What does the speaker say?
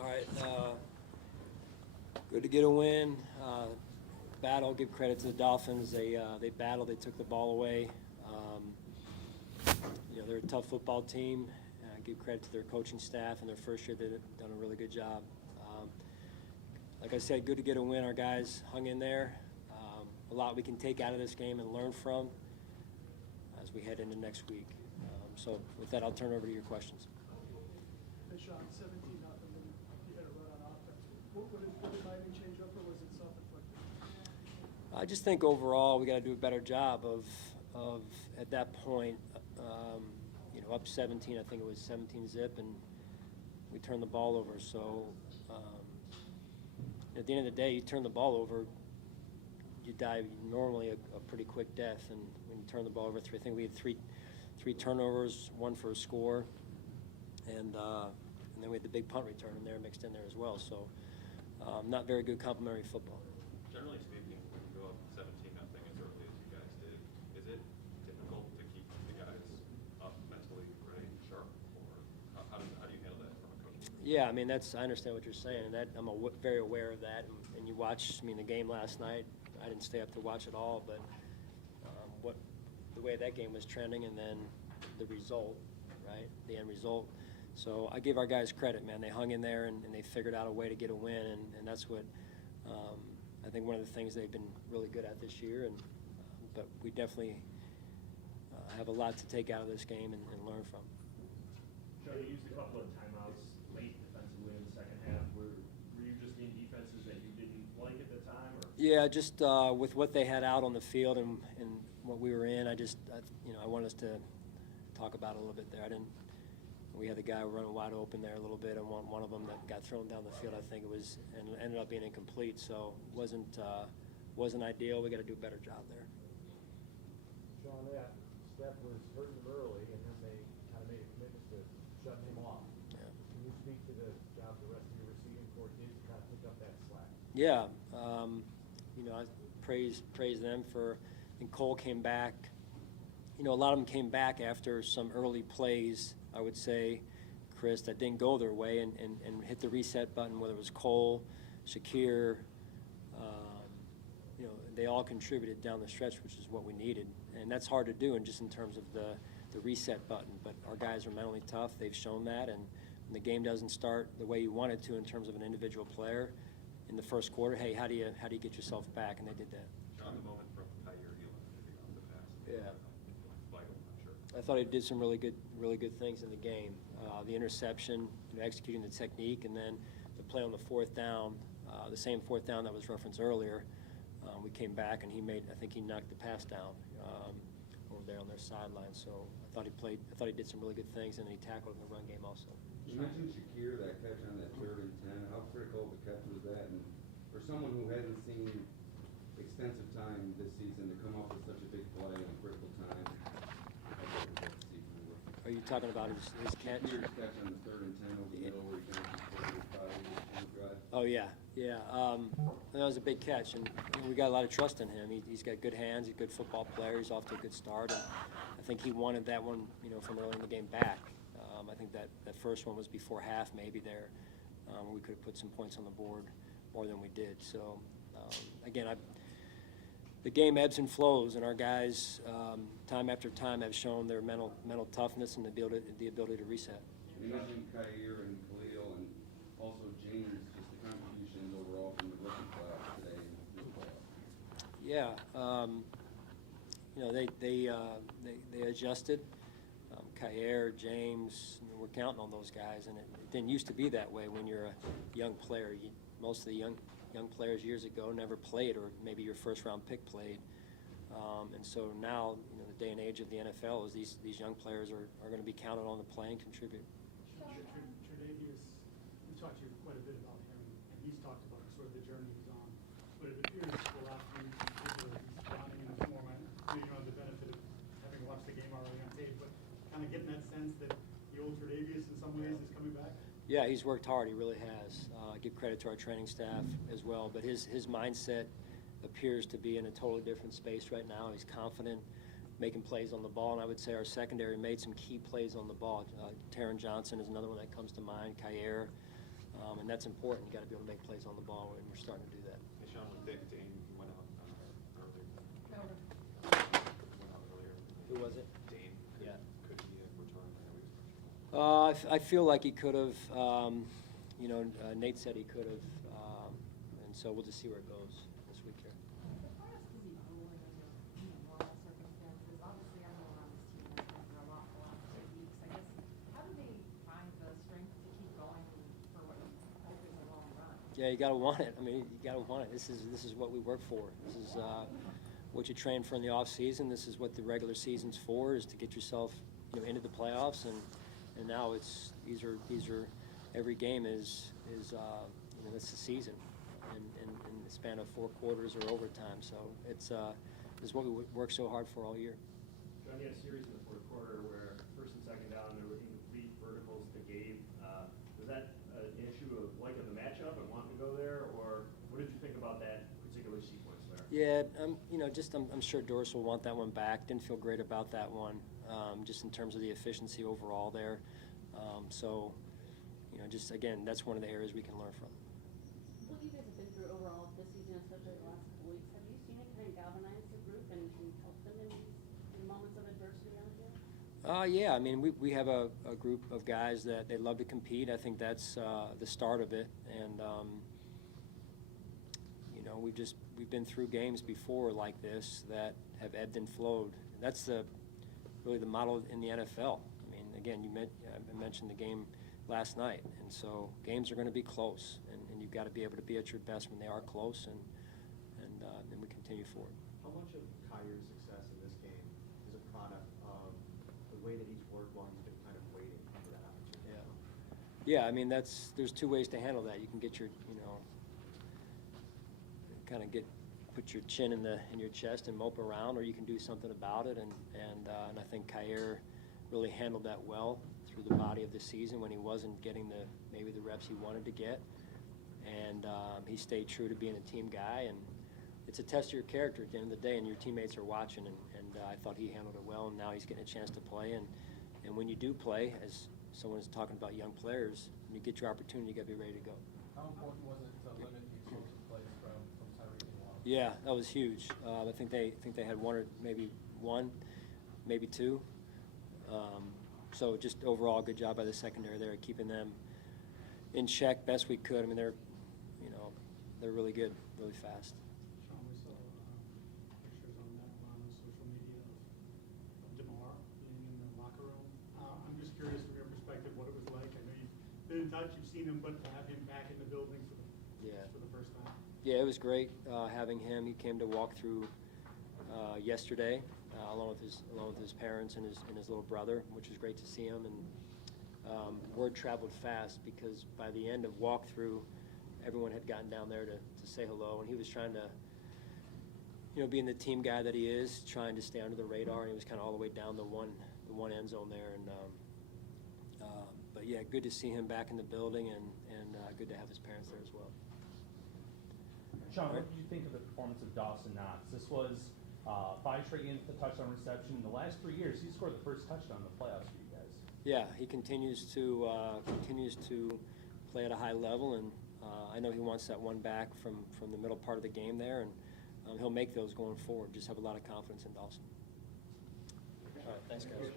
All right. Good to get a win. Battle. Give credit to the Dolphins. They battled. They took the ball away. They're a tough football team. Give credit to their coaching staff. In their first year, they've done a really good job. Like I said, good to get a win. Our guys hung in there. A lot we can take out of this game and learn from as we head into next week. So with that, I'll turn over to your questions. Hey, Sean, 17-0, you had a run on offense. What did Miami change up, or was it self-inflicted? I just think overall we got to do a better job of at that point, up 17. I think it was 17-zip, and we turned the ball over. So at the end of the day, you turn the ball over, you die normally a pretty quick death. And when you turn the ball over, I think we had three turnovers, one for a score, and then we had the big punt return in there mixed in there as well. So not very good complementary football. Generally speaking, when you go up 17-0 as early as you guys did, is it difficult to keep the guys up mentally, ready, sharp, or how do you handle that from a coach? Yeah, I mean I understand what you're saying, and that I'm very aware of that. And you watch, the game last night. I didn't stay up to watch it all, but the way that game was trending, and then the result, right? The end result. So I give our guys credit, man. They hung in there and they figured out a way to get a win, and that's what I think one of the things they've been really good at this year. And but we definitely have a lot to take out of this game and learn from. Joe, you used a couple of timeouts late defensively in the second half. Were you just in defenses that you didn't like at the time? Or? Yeah, just with what they had out on the field and what we were in, I wanted us to talk about it a little bit there. We had the guy running wide open there a little bit, and one of them that got thrown down the field, I think it was, and ended up being incomplete. So wasn't ideal. We got to do a better job there. Sean, that Steph was hurting him early, and then they kind of made a commitment to shutting him off. Yeah. Can you speak to the job the rest of your receiving corps did to kind of pick up that slack? Yeah, I praise them for. And Cole came back. A lot of them came back after some early plays, I would say, Chris, that didn't go their way and hit the reset button, whether it was Cole, Shakir. They all contributed down the stretch, which is what we needed. And that's hard to do in terms of the reset button. But our guys are mentally tough. They've shown that. And when the game doesn't start the way you want it to in terms of an individual player in the first quarter, hey, how do you get yourself back? And they did that. John, the moment from Kyer Healing off the pass. Yeah. Vital, I'm sure. I thought he did some really good things in the game. The interception, executing the technique, and then the play on the fourth down, the same fourth down that was referenced earlier. We came back and I think he knocked the pass down over there on their sideline. So I thought he did some really good things, and then he tackled in the run game also. You mentioned Shakir, that catch on that 3rd and 10. How critical of a catch was that? And for someone who hasn't seen extensive time this season to come up with such a big play in a critical time, Are you talking about his catch? His catch on the 3rd and 10 over the middle where he got his drive. Oh, yeah. That was a big catch, and we got a lot of trust in him. He's got good hands. He's a good football player. He's off to a good start, and I think he wanted that one, from early in the game back. I think that first one was before half, maybe there. We could have put some points on the board more than we did. So, again, the game ebbs and flows, and our guys, time after time, have shown their mental toughness and the ability to reset. You mentioned Kyer and Khalil, and also James, just the contributions overall from the rookie class today in this playoff. They adjusted. Kyer, James, we're counting on those guys, and it didn't used to be that way when you're a young player. Most of the young players years ago never played, or maybe your first-round pick played. And so now, the day and age of the NFL is these young players are going to be counted on to play and contribute. Tre'Davious, we talked to you quite a bit about him, and he's talked about sort of the journey he's on. But it appears the last few weeks in particular, he's finding in his form. I know you don't have the benefit of having watched the game already on tape, but kind of getting that sense that the old Tre'Davious in some ways is coming back? Yeah, he's worked hard. He really has. Give credit to our training staff as well. But his mindset appears to be in a totally different space right now. He's confident, making plays on the ball. And I would say our secondary made some key plays on the ball. Taron Johnson is another one that comes to mind. Kyer. And that's important. You got to be able to make plays on the ball, and we're starting to do that. Hey, Sean, with Dane went out earlier. No. Went out earlier. Who was it? Dane. Yeah. Could he have returned? I know he was I feel like he could have. Nate said he could have, and so we'll just see where it goes this week here. The playoffs can be grueling under normal circumstances. Obviously, everyone on this team has been through a lot the last 2 weeks. I guess, how do they find the strength to keep going for what you hope is a long run? Yeah, you got to want it. I mean, you got to want it. This is what we work for. This is what you train for in the off season. This is what the regular season's for, is to get yourself into the playoffs. And now these are every game is it's the season, and in the span of 4 quarters or overtime. So it's what we work so hard for all year. John, you had a series in the fourth quarter where first and second down, there were incomplete verticals to Gabe. Was that an issue of the matchup and wanting to go there, or what did you think about that particular sequence there? Yeah, I'm sure Doris will want that one back. Didn't feel great about that one, just in terms of the efficiency overall there. Again, that's one of the areas we can learn from. What you guys have been through overall this season, especially the last couple weeks, have you seen it kind of galvanize the group and help them in moments of adversity on the field? Yeah, I mean, we have a group of guys that they love to compete. I think that's the start of it, and we've been through games before like this that have ebbed and flowed. That's really the model in the NFL. I mean, again, I mentioned the game last night, and so games are going to be close, and you've got to be able to be at your best when they are close, and then we continue forward. How much of Kyer's success in this game is a product of the way that he's worked while he's been kind of waiting for that opportunity? Yeah, I mean, there's 2 ways to handle that. You can get your, put your chin in your chest and mope around, or you can do something about it. And I think Kyer really handled that well through the body of the season when he wasn't getting maybe the reps he wanted to get. And he stayed true to being a team guy. And it's a test of your character at the end of the day, and your teammates are watching. And I thought he handled it well, and now he's getting a chance to play. And when you do play, as someone is talking about young players, when you get your opportunity, you got to be ready to go. How important was it to limit the explosive plays from Tyreek and Waddle? Yeah, that was huge. I think they had one, maybe two. So just overall, good job by the secondary there, keeping them in check best we could. I mean, they're really good, really fast. Sean, we saw pictures on social media of DeMar being in the locker room. I'm just curious from your perspective what it was like. I know you've been in touch, you've seen him, but to have him back in the building for the first time. Yeah, it was great having him. He came to walk through yesterday, along with his parents and his little brother, which was great to see him. And word traveled fast because by the end of walkthrough, everyone had gotten down there to say hello, and he was trying to, being the team guy that he is, trying to stay under the radar, and he was kind of all the way down the one end zone there. And but yeah, good to see him back in the building, and good to have his parents there as well. Sean, what did you think of the performance of Dawson Knox? This was 5 straight games with a touchdown reception. In the last 3 years, he scored the first touchdown in the playoffs for you guys. Yeah, he continues to play at a high level, and I know he wants that one back from the middle part of the game there, and he'll make those going forward. Just have a lot of confidence in Dawson. All right, thanks, guys.